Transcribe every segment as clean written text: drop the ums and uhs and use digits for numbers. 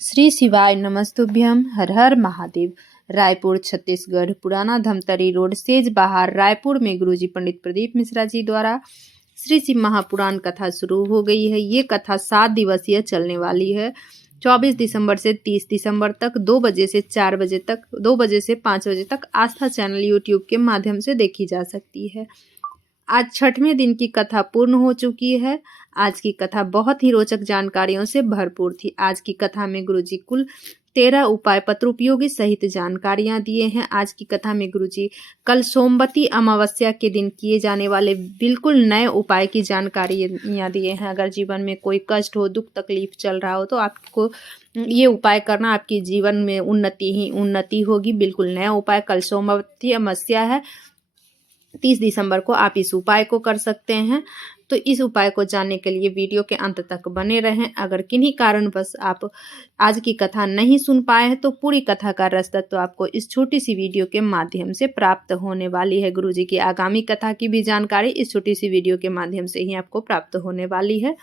श्री शिवाय नमस्तुभ्यम। हर हर महादेव। रायपुर छत्तीसगढ़ पुराना Dhamtari road says बाहर रायपुर में गुरुजी पंडित प्रदीप मिश्रा जी द्वारा श्री शिव महापुराण कथा शुरू हो गई है। ये कथा 7 दिवसीय चलने वाली है। 24 दिसंबर से 30 दिसंबर तक 2 बजे से 4 बजे तक 2 बजे से 5 बजे तक आस्था चैनल यूट्यूब के माध्यम से देखी जा सकती है। आज 6वें दिन की कथा पूर्ण हो चुकी है। आज की कथा बहुत ही रोचक जानकारियों से भरपूर थी। आज की कथा में गुरुजी कुल 13 उपाय पत्रोपयोगी सहित जानकारियां दिए हैं। आज की कथा में गुरुजी कल सोमवती अमावस्या के दिन किए जाने वाले बिल्कुल नए उपाय की जानकारियां दिए हैं। अगर जीवन में कोई कष्ट हो, दुख तकलीफ चल रहा हो तो आपको ये उपाय करना, आपके जीवन में उन्नति ही उन्नति होगी। बिल्कुल नया उपाय। कल सोमवती अमावस्या है, 30 दिसंबर को आप इस उपाय को कर सकते हैं। तो इस उपाय को जानने के लिए वीडियो के अंत तक बने रहें। अगर किन्हीं कारणवश आप आज की कथा नहीं सुन पाए हैं तो पूरी कथा का रस तत्व आपको इस छोटी सी वीडियो के माध्यम से प्राप्त होने वाली है। गुरुजी की आगामी कथा की भी जानकारी इस छोटी सी वीडियो के माध्यम से ही आपको प्राप्त होने वाली है।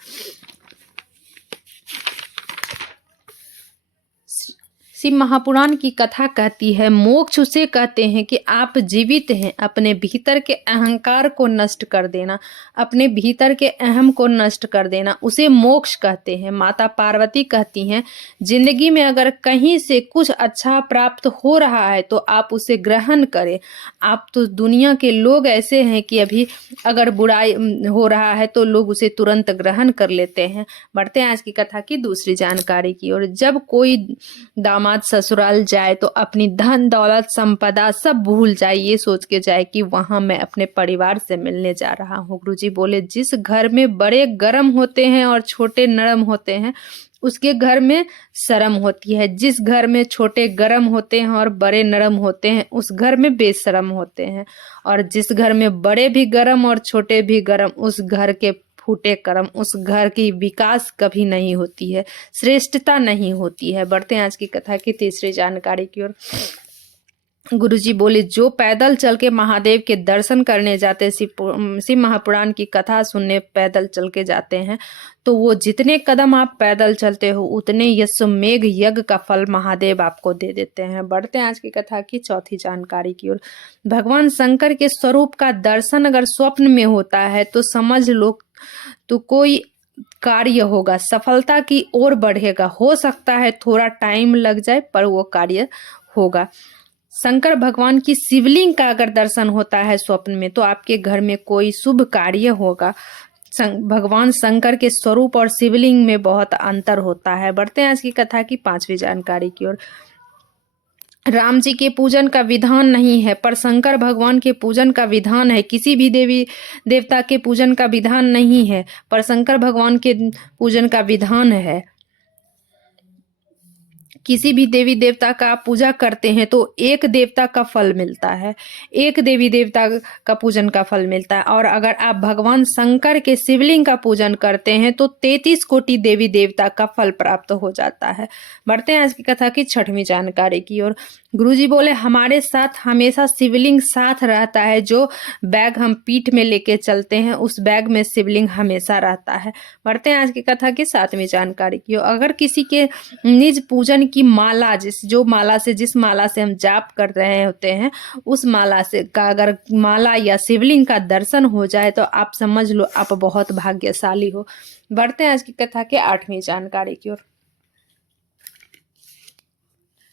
शिव महापुराण की कथा कहती है, मोक्ष उसे कहते हैं कि आप जीवित हैं। अपने भीतर के अहंकार को नष्ट कर देना, अपने भीतर के अहम को नष्ट कर देना, उसे मोक्ष कहते हैं। माता पार्वती कहती हैं, जिंदगी में अगर कहीं से कुछ अच्छा प्राप्त हो रहा है तो आप उसे ग्रहण करें। आप तो दुनिया के लोग ऐसे हैं कि अभी अगर बुराई हो रहा है तो लोग उसे तुरंत ग्रहण कर लेते हैं। बढ़ते हैं आज की कथा की दूसरी जानकारी की ओर। जब कोई दामाद ससुराल जाए तो अपनी धन दौलत संपदा सब भूल जाए, ये सोच के जाए कि वहां मैं अपने परिवार से मिलने जा रहा हूँ। गुरुजी बोले, जिस घर में बड़े गर्म होते हैं और छोटे नरम होते हैं उसके घर में शर्म होती है। जिस घर में छोटे गर्म होते हैं और बड़े नरम होते हैं उस घर में बेशरम होते हैं। और जिस घर में बड़े भी गर्म और छोटे भी गर्म, उस घर के फूटे कर्म, उस घर की विकास कभी नहीं होती है, श्रेष्ठता नहीं होती है। बढ़ते हैं आज की कथा की तीसरी जानकारी की ओर। गुरुजी बोले, जो पैदल चल के महादेव के दर्शन करने जाते, शिव महापुराण की कथा सुनने पैदल चल के जाते हैं, तो वो जितने कदम आप पैदल चलते हो उतने यज्ञ यज्ञ का फल महादेव आपको दे देते हैं। बढ़ते हैं आज की कथा की चौथी जानकारी की ओर। भगवान शंकर के स्वरूप का दर्शन अगर स्वप्न में होता है तो समझ लो तो कोई कार्य होगा, सफलता की ओर बढ़ेगा। हो सकता है थोड़ा टाइम लग जाए पर वो कार्य होगा। शंकर भगवान की शिवलिंग का अगर दर्शन होता है स्वप्न में तो आपके घर में कोई शुभ कार्य होगा। भगवान शंकर के स्वरूप और शिवलिंग में बहुत अंतर होता है। बढ़ते हैं आज की कथा की पांचवी जानकारी की ओर। राम जी के पूजन का विधान नहीं है पर शंकर भगवान के पूजन का विधान है। किसी भी देवी देवता के पूजन का विधान नहीं है पर शंकर भगवान के पूजन का विधान है। किसी भी देवी देवता का पूजा करते हैं तो एक देवता का फल मिलता है, एक देवी देवता का पूजन का फल मिलता है। और अगर आप भगवान शंकर के शिवलिंग का पूजन करते हैं तो 33 कोटि देवी देवता का फल प्राप्त हो जाता है। बढ़ते हैं आज की कथा की छठवीं जानकारी की ओर। गुरुजी बोले, हमारे साथ हमेशा शिवलिंग साथ रहता है। जो बैग हम पीठ में लेके चलते हैं उस बैग में शिवलिंग हमेशा रहता है। बढ़ते हैं आज की कथा की सातवीं जानकारी की ओर। अगर किसी के निज पूजन की माला, जिस माला से हम जाप कर रहे होते हैं उस माला से का अगर माला या शिवलिंग का दर्शन हो जाए तो आप समझ लो आप बहुत भाग्यशाली हो। बढ़ते हैं आज की कथा के आठवीं जानकारी की ओर।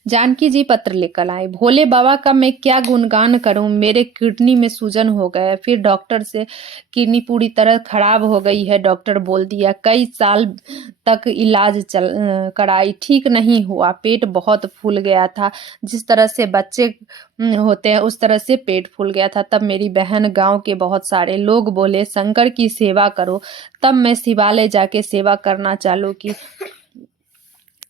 जानकी जी पत्र लेकर आए। भोले बाबा का मैं क्या गुणगान करूं, मेरे किडनी में सूजन हो गया। फिर डॉक्टर से किडनी पूरी तरह खराब हो गई है, डॉक्टर बोल दिया। कई साल तक इलाज कराई, ठीक नहीं हुआ। पेट बहुत फूल गया था, जिस तरह से बच्चे होते हैं उस तरह से पेट फूल गया था। तब मेरी बहन, गांव के बहुत सारे लोग बोले शंकर की सेवा करो। तब मैं शिवालय जाके सेवा करना चालू की।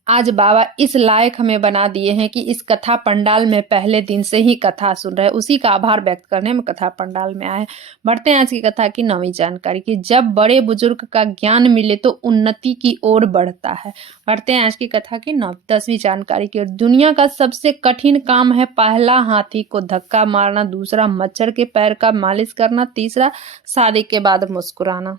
आज बाबा इस लायक हमें बना दिए हैं कि इस कथा पंडाल में पहले दिन से ही कथा सुन रहे हैं। उसी का आभार व्यक्त करने में कथा पंडाल में आए। बढ़ते हैं आज की कथा की नवीं जानकारी की। जब बड़े बुजुर्ग का ज्ञान मिले तो उन्नति की ओर बढ़ता है। बढ़ते हैं आज की कथा की 10वीं जानकारी की ओर। दुनिया का सबसे कठिन काम है, पहला हाथी को धक्का मारना, दूसरा मच्छर के पैर का मालिश करना, तीसरा शादी के बाद मुस्कुराना।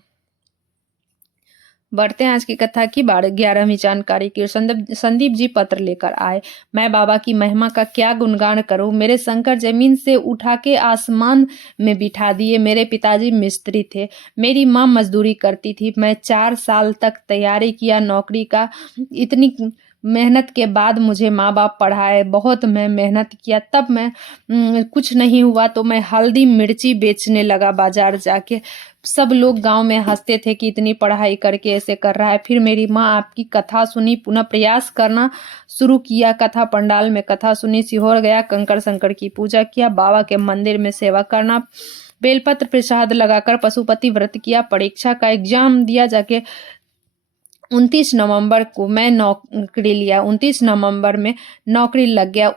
बढ़ते हैं आज की कथा की 11वीं जानकारी की ओर। संदीप जी पत्र लेकर आए। मैं बाबा की महिमा का क्या गुणगान करूं। मेरे शंकर जमीन से उठा के आसमान में बिठा दिए। मेरे पिताजी मिस्त्री थे, मेरी माँ मजदूरी करती थी। मैं 4 साल तक तैयारी किया नौकरी का। इतनी मेहनत के बाद मुझे माँ बाप पढ़ाए। बहुत मैं मेहनत किया, तब मैं कुछ नहीं हुआ तो मैं हल्दी मिर्ची बेचने लगा बाजार जाके। सब लोग गांव में हंसते थे कि इतनी पढ़ाई करके ऐसे कर रहा है। फिर मेरी माँ आपकी कथा सुनी, पुनः प्रयास करना शुरू किया। कथा पंडाल में कथा सुनी, सीहोर गया, कंकड़ संकड़ की पूजा किया, बाबा के मंदिर में सेवा करना, बेलपत्र प्रसाद लगाकर पशुपति व्रत किया, परीक्षा का एग्जाम दिया जाके। 29 नवंबर को मैं नौकरी लिया। 29 नवंबर में नौकरी लग गया।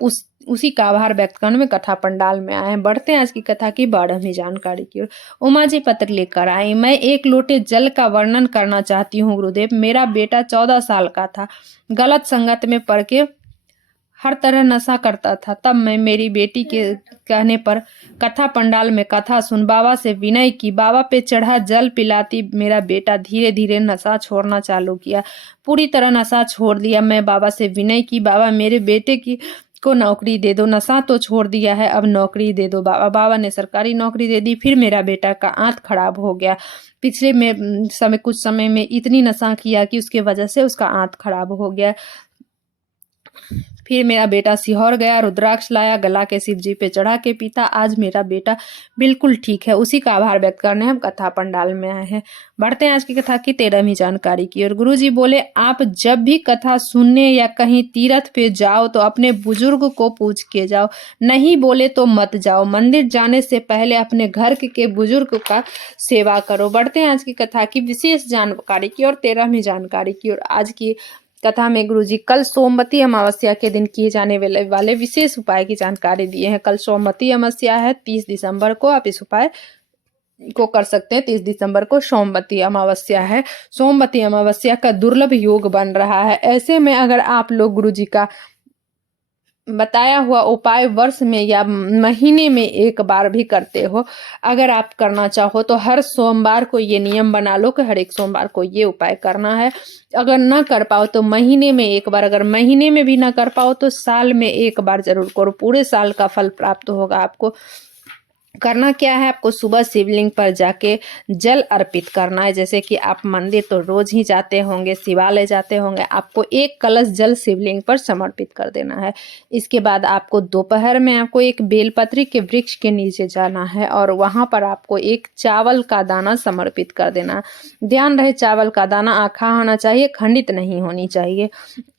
उसी का आभार व्यक्त करने में कथा पंडाल में आए हैं। बढ़ते हैं आज की कथा की 12वीं जानकारी की ओर। उमा जी पत्र लेकर आई। मैं एक लोटे जल का वर्णन करना चाहती हूँ गुरुदेव। मेरा बेटा 14 साल का था, गलत संगत में पड़ के हर तरह नशा करता था। तब मैं मेरी बेटी के कहने पर कथा पंडाल में कथा सुन बाबा से विनय की। बाबा पे चढ़ा जल पिलाती मेरा बेटा धीरे धीरे नशा छोड़ना चालू किया। पूरी तरह नशा छोड़ दिया। मैं बाबा से विनय की, बाबा मेरे बेटे की को नौकरी दे दो। नशा तो छोड़ दिया है, अब नौकरी दे दो बाबा। बाबा ने सरकारी नौकरी दे दी। फिर मेरा बेटा का आंत खराब हो गया। पिछले में कुछ समय में इतनी नशा किया कि उसके वजह से उसका आंत खराब हो गया। फिर मेरा बेटा सीहोर गया, रुद्राक्ष लाया, गला के शिव जी पे चढ़ा के पीता। आज मेरा बेटा बिल्कुल ठीक है। उसी का आभार व्यक्त करने हम कथा पंडाल में आए हैं। बढ़ते हैं आज की कथा की 13वीं जानकारी की और। गुरु जी बोले, आप जब भी कथा सुनने या कहीं तीर्थ पे जाओ तो अपने बुजुर्ग को पूछ के जाओ, नहीं बोले तो मत जाओ। मंदिर जाने से पहले अपने घर के बुजुर्ग का सेवा करो। बढ़ते हैं आज की कथा की विशेष जानकारी की और 13वीं जानकारी की और। आज की कथा में गुरुजी कल सोमवती अमावस्या के दिन किए जाने वाले विशेष उपाय की जानकारी दिए हैं। कल सोमवती अमावस्या है, 30 दिसंबर को आप इस उपाय को कर सकते हैं। 30 दिसंबर को सोमवती अमावस्या है। सोमवती अमावस्या का दुर्लभ योग बन रहा है। ऐसे में अगर आप लोग गुरुजी का बताया हुआ उपाय वर्ष में या महीने में एक बार भी करते हो, अगर आप करना चाहो तो हर सोमवार को ये नियम बना लो कि हर एक सोमवार को ये उपाय करना है। अगर ना कर पाओ तो महीने में एक बार, अगर महीने में भी ना कर पाओ तो साल में एक बार जरूर करो। पूरे साल का फल प्राप्त होगा। आपको करना क्या है, आपको सुबह शिवलिंग पर जाके जल अर्पित करना है। जैसे कि आप मंदिर तो रोज ही जाते होंगे, शिवालय जाते होंगे, आपको एक कलश जल शिवलिंग पर समर्पित कर देना है। इसके बाद आपको दोपहर में आपको एक बेलपत्री के वृक्ष के नीचे जाना है और वहां पर आपको एक चावल का दाना समर्पित कर देना। ध्यान रहे चावल का दाना आखा होना चाहिए, खंडित नहीं होनी चाहिए।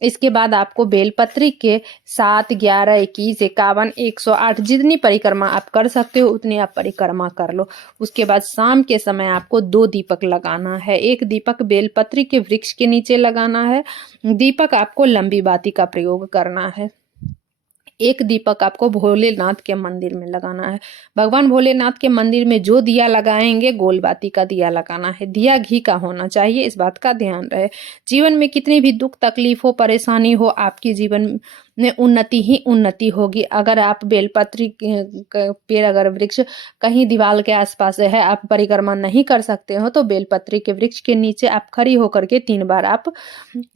इसके बाद आपको बेलपत्री के 7, 11, 21, 51, 108 जितनी परिक्रमा आप कर सकते हो उतनी आप परिक्रमा कर लो। उसके बाद शाम के समय आपको 2 दीपक लगाना है। एक दीपक बेलपत्री के वृक्ष के नीचे लगाना है। दीपक आपको लंबी बाती का प्रयोग करना है। एक दीपक आपको भोलेनाथ के मंदिर में लगाना है। भगवान भोलेनाथ के मंदिर में जो दिया लगाएंगे गोल बाती का दिया लगाना है। दिया घी का होना चाहिए, इस बात का ध्यान रहे। जीवन में कितनी भी दुख तकलीफ हो, परेशानी हो, आपकी जीवन में उन्नति ही उन्नति होगी। अगर आप बेलपत्री पेड़, अगर वृक्ष कहीं दीवार के आसपास है, आप परिक्रमा नहीं कर सकते हो तो बेलपत्री के वृक्ष के नीचे आप खड़ी होकर के 3 बार आप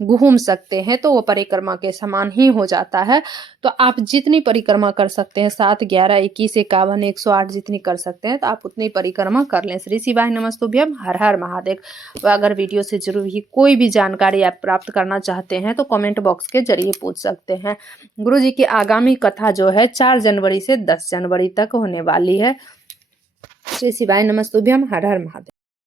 घूम सकते हैं, तो वो परिक्रमा के समान ही हो जाता है। तो आप जितनी परिक्रमा कर सकते हैं, 7, 11, 21, 51, 108 जितनी कर सकते हैं तो आप उतनी परिक्रमा कर लें। श्री शिवाय नमस्तुभ्यम, हर हर महादेव। अगर वीडियो से जुड़ी हुई कोई भी जानकारी आप प्राप्त करना चाहते हैं तो कमेंट बॉक्स के जरिए पूछ सकते हैं। गुरु जी की आगामी कथा जो है 4 जनवरी से 10 जनवरी तक होने वाली है। श्री शिवाय नमस्तुभ्यम, हर हर महादेव।